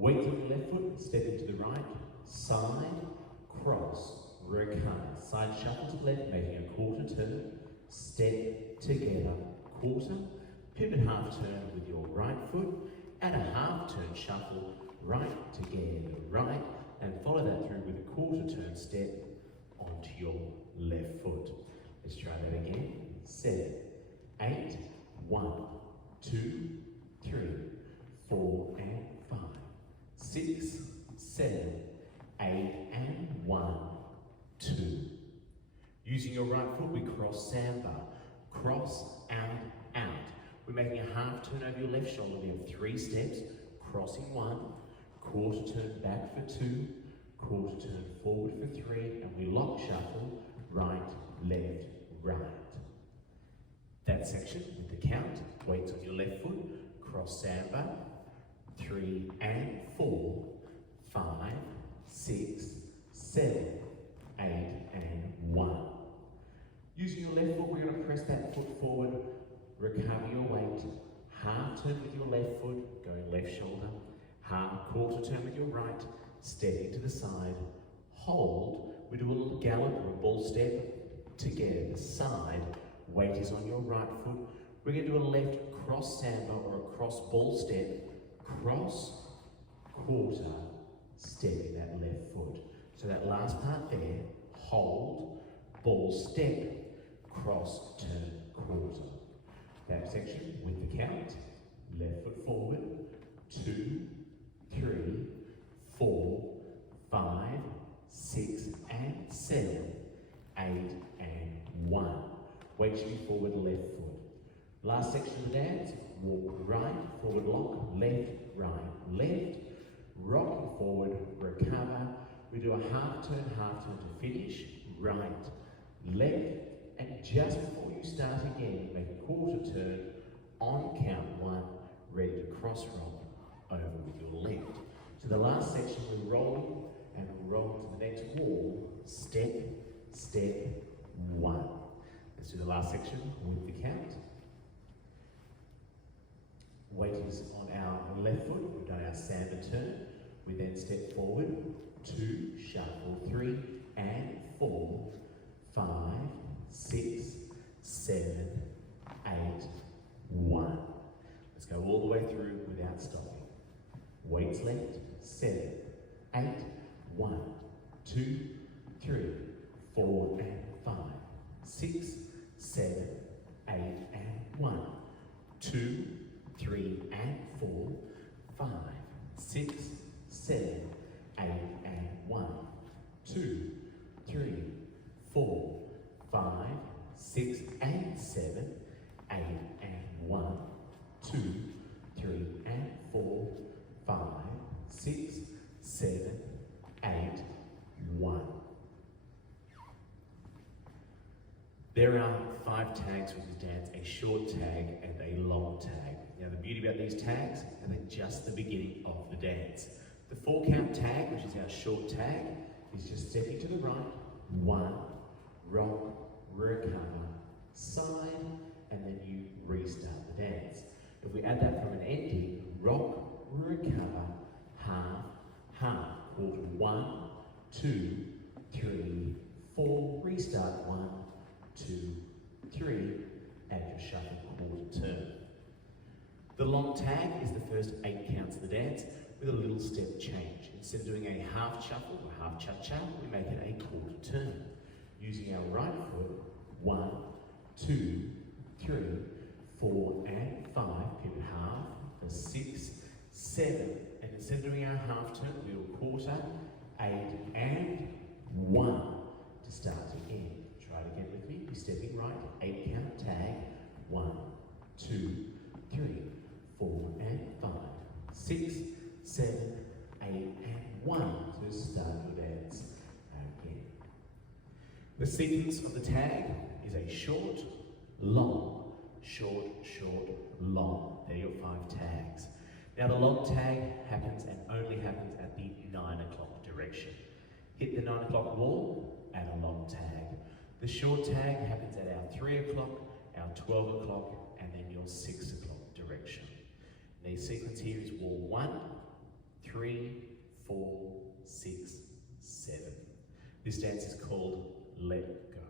Weight on your left foot, step into the right, side, cross, recover. Side shuffle to the left, making a quarter turn, step together, quarter, pivot half turn with your right foot, add a half turn shuffle, right together, right, and follow that through with a quarter turn step onto your left foot. Let's try that again. 7, 8, 1, 2, 3, 4, and 5, 6, 7, 8, and 1, 2. Using your right foot, we cross samba, cross, out. We're making a half turn over your left shoulder. We have 3 steps, crossing 1, quarter turn back for 2, quarter turn forward for 3, and we lock shuffle, right, left, right. That section with the count, weights on your left foot, cross samba, 3 and 4, 5, 6, 7, 8, and 1. Using your left foot, we're going to press that foot forward, recover your weight, half turn with your left foot, going left shoulder, half quarter turn with your right, stepping to the side, hold, we do a little gallop or a ball step, together, side, weight is on your right foot, we're going to do a left cross samba or a cross ball step, cross, quarter, stepping that left foot. So that last part there, hold, ball step, cross, turn, quarter. That section with the count, left foot forward, 2, 3, 4, 5, 6, and 7, 8, and 1. Weight should be forward, left foot. Last section of the dance, walk right, forward lock, left, right, left, rocking forward, recover. We do a half turn to finish, right, left, and just before you start again, make a quarter turn on count 1, ready to cross roll over with your left. So the last section, we're rolling, and we'll roll to the next wall, step, step, 1. Let's do the last section with the count. Weight is on our left foot, we've done our samba turn. We then step forward, 2, shuffle, 3, and 4, 5, 6, 7, 8, 1. Let's go all the way through without stopping. Weights left, 7, 8, 1, 2, 3, 4, and 5, 6, 7, 8, and 1, 2, 3, and 4, 5, 6, 7, 8, and 1, 2, 3, 4, 5, 6, and 7, 8, and 1, 2, 3, and 4, 5, 6, 7, 8, 1. There are 5 tags with this dance, a short tag and a long tag. Now the beauty about these tags is they're just the beginning of the dance. The 4 count tag, which is our short tag, is just stepping to the right, 1, rock, recover, side, and then you restart the dance. If we add that from an ending, rock, recover, half, half, quarter, 1, 2, 3, 4, restart, 1, 2, 3, and your shuffle quarter turn. The long tag is the first 8 counts of the dance with a little step change. Instead of doing a half shuffle or half cha-cha, we make it a quarter turn. Using our right foot, 1, 2, 3, 4, and 5, pivot half, for 6, 7, and instead of doing our half turn, we do a quarter, 8, and 1 to start again. Try it again with me. You're stepping right, 8 count tag, 1, 2, 3, 4, and 5, 6, 7, 8, and 1 to start your dance again. The sequence of the tag is a short, long, short, short, long. They're your 5 tags. Now the long tag happens and only happens at the 9 o'clock direction. Hit the 9 o'clock wall, add a long tag. The short tag happens at our 3 o'clock, our 12 o'clock, and then your 6 o'clock direction. The sequence here is wall 1, 3, This dance is called Let Go.